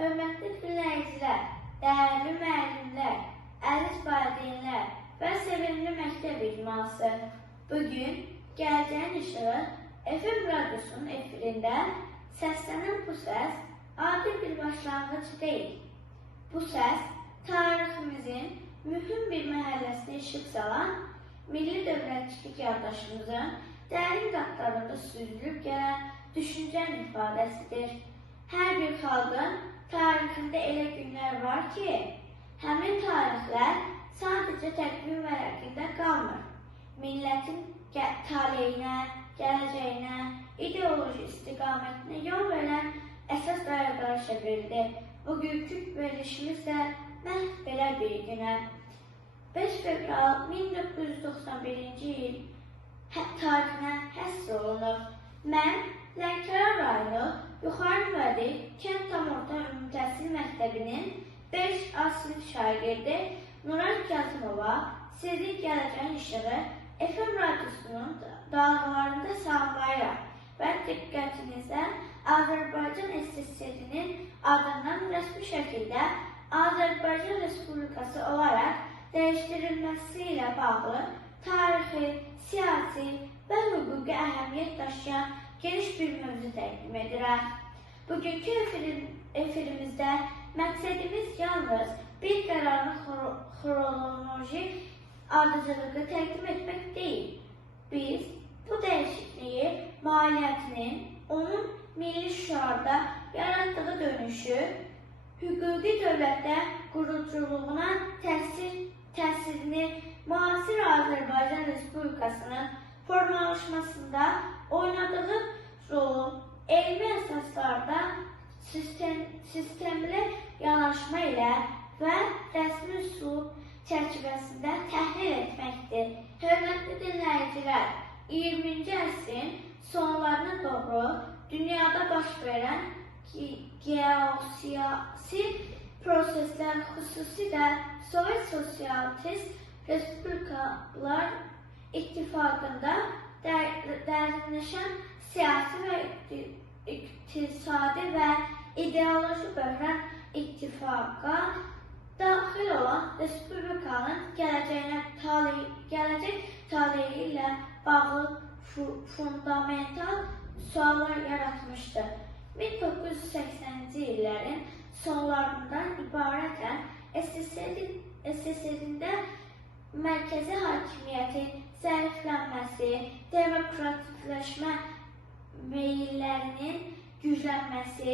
Hörmətli dinləyicilər, dəyərli müəllimlər, əziz valideynlər və sevimli məktəb icması. Bugün Gələcəyin İşığı FM radyosunun efirində səslənən bu səs adi bir başlanğıc deyil. Bu səs tariximizin mühüm bir məhəlləsini işıq salan milli dövlətçilik yaddaşımızın dərin qatlarında süzülüb gələn düşüncənin ifadəsidir. Hər bir xalqın tarixində elə günlər var ki, həmin tarixlər sadəcə təqvim vərəqində qalmır. Millətin taleyinə, gələcəyinə, ideoloji istiqamətinə yol verən əsas qaydalara çevrildi. Bugünkü verilişimiz də məhz belə bir günə. 5 fevral 1991-ci il tarixinə həsr olunur. Mən Lənkəran rayonu Yuxarı Vədi Kənd Tam Orta Ümumi Təhsil Məktəbinin 5A sinif şagirdi Nuray Kazımova sizi Gələcəyin İşığı FM radyosunun dalğalarında salamlayıram və diqqətinizə Azərbaycan SSR-nin adından rəsmi şəkildə Azərbaycan Respublikası olaraq dəyişdirilməsi ilə bağlı tarixi, siyasi və hüquqi əhəmiyyət daşıyan geniş bir mövzu təqdim edirəm. Bugünkü efirimizdə məqsədimiz yalnız bir qərarın xronoloji ardıcılığı təqdim etmək deyil. Biz bu dəyişikliyi maliyyətinin, onun milli şüarda yaratdığı dönüşü, hüquqi dövlətdə quruculuğuna təsirini müasir Azərbaycan Respublikasının formalaşmasında oynadığı rolu elmi əsaslarda sistemli yanaşma ilə və rəsmi üsul çərçivəsində təhlil etməkdir. Hörmətli dinləyicilər, 20-ci əsrin sonlarına doğru dünyada baş verən geosiyasi proseslər, xüsusilə Sovet Sosialist Respublikalar İttifaqında dərinləşən siyasi və iqtisadi və ideoloji böhran ittifaqa daxil olan Respublikanın gələcək taleyi ilə bağlı fundamental suallar yaratmışdır. 1980-ci illərin sonlarından ibarətən SSR-də mərkəzi hakimiyyətin zəiflənməsi, demokratikləşmə meyillərinin güclənməsi,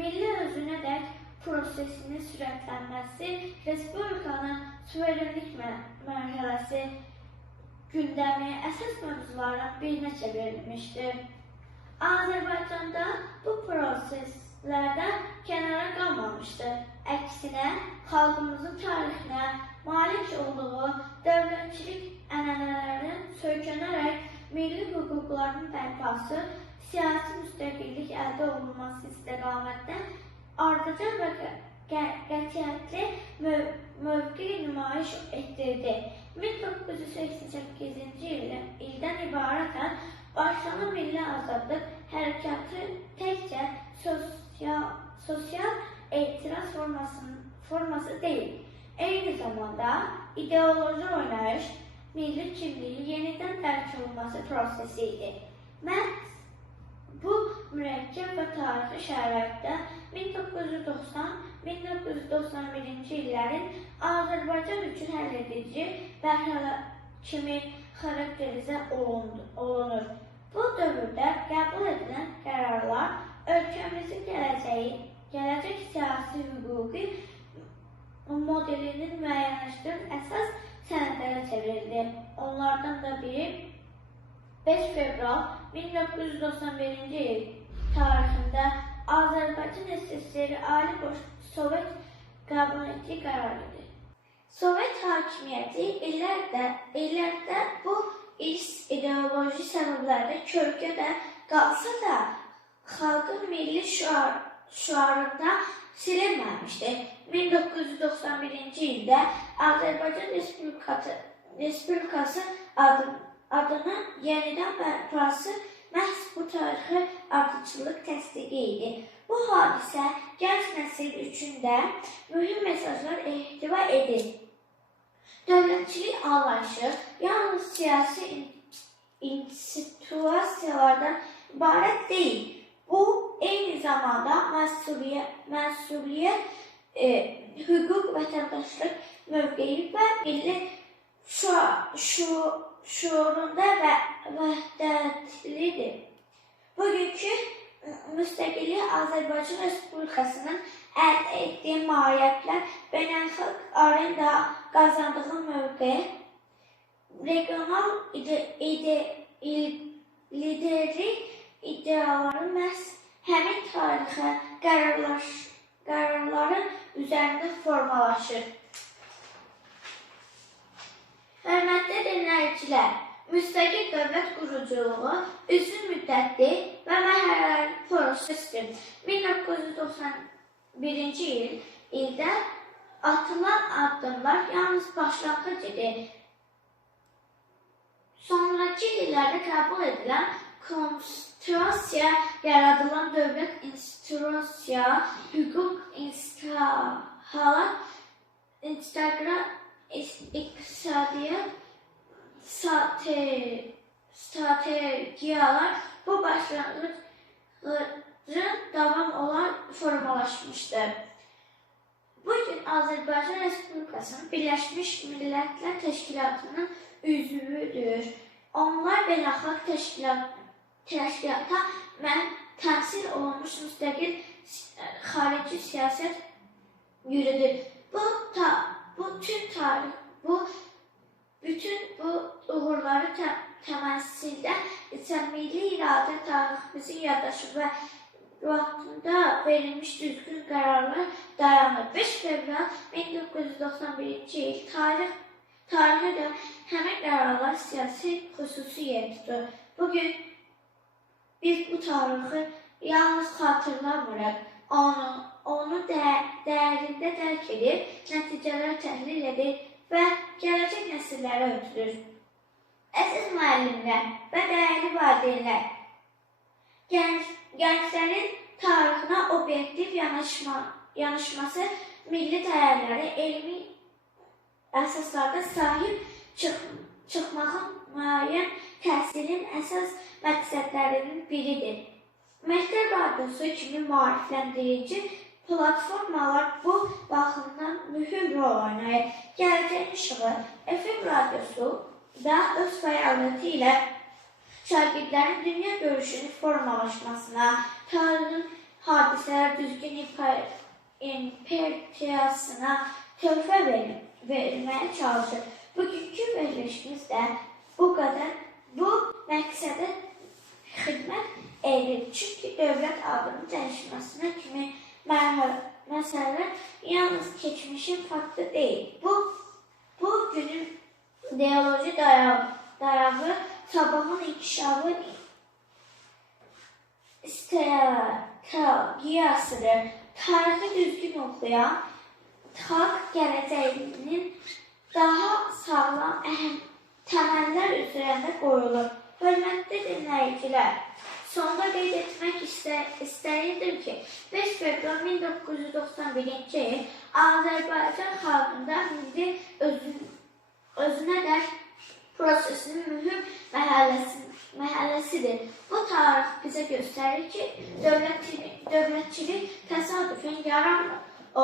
milli özünədək prosesinin sürətlənməsi, Respublikanın suverenlik mərhələsi gündəmi əsas mövzuların birinə çevrilmişdir. Azərbaycanda bu proseslərdən kənara qalmamışdır. Əksinə, xalqımızın tarixinə malik olduğu dövlətçilik ənənələrinin söykənərək milli hüquqların bərpası, siyasi müstəqillik əldə olunması istiqamətdə ardıcıl və qətiyyətli mövqe nümayiş etdirdi. 1988-ci ildən ibarətən başlanan milli azadlıq hərəkatı təkcə sosial etiraz forması deyil, eyni zamanda ideoloji oynayış, milli kimliyi yenidən dərk olunması prosesi idi. Məhz bu mürəkkəb və tarixi şəraitdə 1990-1991-ci illərin Azərbaycan üçün həll edici mərhələ kimi xarakterizə olunur. Bu dövrdə qəbul edilən qərarlar ölkəmizin gələcək siyasi hüquqi modelinin müəyyənləşdirilən əsas sənədlərə çevrildi. Onlardan da biri 5 fevral 1991-ci il tarixində Azərbaycan SSR Ali Sovet qəbul etdiyi qərar idi. Sovet hakimiyyəti illərdə bu ideoloji səbəblərdə kölgədə qalsa da xalqın milli şüarında silinməmişdir. 1991-ci ildə Azərbaycan Respublikası adının yenidən bərpası məhz bu tarixi ardıcıllıq təsdiqi idi. Bu hadisə gənc təhsil üçün də mühüm mesajlar ehtiva edir. Dövlətçilik anlayışı yalnız siyasi institusiyalardan ibarət deyil. Bu, eyni zamanda məsuliyyət, hüquq, vətəndaşlıq mövqeyi və milli şuurunda vəhdətlidir. Bugünkü müstəqillik Azərbaycan Respublikasının əldə etdiyi mahiyyətlər, beynəlxalq arenda qazandığı mövqe, regional liderlik ideyaları məhz həmin tarixə qərarların üzərində formalaşır. Hörmətli dinləyicilər, müstəqil dövlət quruculuğu uzun müddətli və mərhələli prosesdir. 1991-ci ildə atılan addımlar yalnız başlanğıc idi. Sonraki illərdə qəbul edilən konstitusiya, yaradılan dövlət institusiya, hüquq institusiyalar, iqtisadiyyat strategiyalar bu başlanğıcın davam olaraq formalaşmışdır. Bugün Azərbaycan Respublikasının Birləşmiş Millətlər Təşkilatının üzvüdür. Onlar beynəlxalq təşkilata təmsil olunmuş müstəqil xarici siyasət yürüdür. Bütün bu uğurları təməsildə isə milli iradə, tariximizin yaddaşı və vaxtında verilmiş düzgün qərarlar dayanır. 5 fevral 1991-ci il tarixə də həmin qərarlar siyasi xüsusi yer tutur. Bugün biz bu tarixi yalnız xatırlamırıq, onu dərində dərk edir, nəticələri təhlil edir və gələcək nəsillərə ötürür. Əziz müəllimlər və dəyərli valideynlər, gənclərin tarixinə obyektiv yanaşması, milli dəyərləri, elmi əsaslarda sahib çıxmağın müəyyən təhsilin əsas məqsədlərinin biridir. Məktəb radiosu kimi maarifləndirici platformalar bu baxımdan mühüm rol oynayır. Gələcək işığı FM radiosu da öz fəaliyyəti ilə şagirdlərin dünya görüşünün formalaşmasına, tarixin hadisələr düzgün interpretiyasına töhfə verməyə çalışır. Bugünkü verilişimiz də bu məqsədə xidmət edir. Çünki dövlət adının dəyişməsinə kimi məsələ yalnız keçmişin faktı deyil. Bu günün ideoloji dayağı, sabahın inkişafı strategiyasıdır. Tarixi düzgün oxuyan xalq gələcəyinin daha sağlam təməllər üzərində qoyulur. Hörmətli dinləyicilər, sonda qeyd etmək istəyirdim ki, 5 fevral 1991-ci il Azərbaycan xalqında milli özünə dərk prosesinin mühüm mərhələsidir. Bu tarix bizə göstərir ki, dövlətçilik təsadüfən yaranmır. O,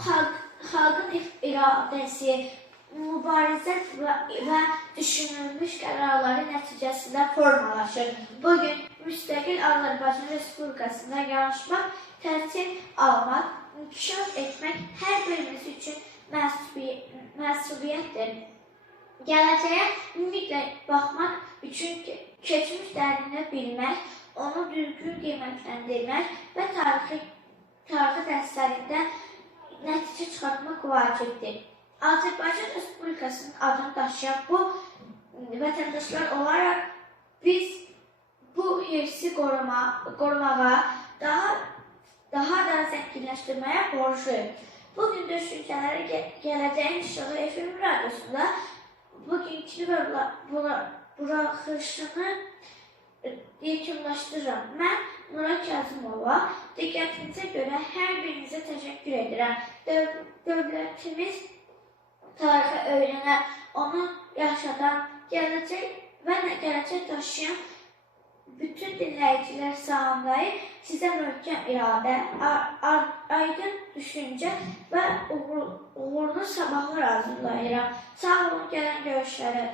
xalqın iradəsi, mübarizə və düşünülmüş qərarları nəticəsində formalaşır. Bugün müstəqil Azərbaycan Respublikasında yanaşmaq, təhsil almaq, inkişaf etmək hər birimiz üçün məsuliyyətdir. Gələcəyə ümidlə baxmaq üçün keçmiş dərinə bilmək, onu düzgün qiymətləndirmək və tarixi dərslərində nəticə çıxartmaq vacibdir. Azərbaycan Respublikasının adını daşıyan bu vətəndaşlar olaraq biz bu hirsi qorumağa, daha da zənginləşdirməyə borcluyuz. Bugün düşüncələri gələcəyin işığı FM radiosunda bugünkü buraxışını yekunlaşdırıram. Mən Nura Kazımova. Diqqətinizə görə hər birinizə təşəkkür təşəkkür edirəm. Dövlətimiz tarixi öyrənən, onu yaşadan, gələcək daşıyan bütün dinləyicilər salamlayır. Sizə möhkəm iradə, aydın düşüncə və uğurlu sabahlar arzulayıram. Sağ olun, gələn görüşlərə.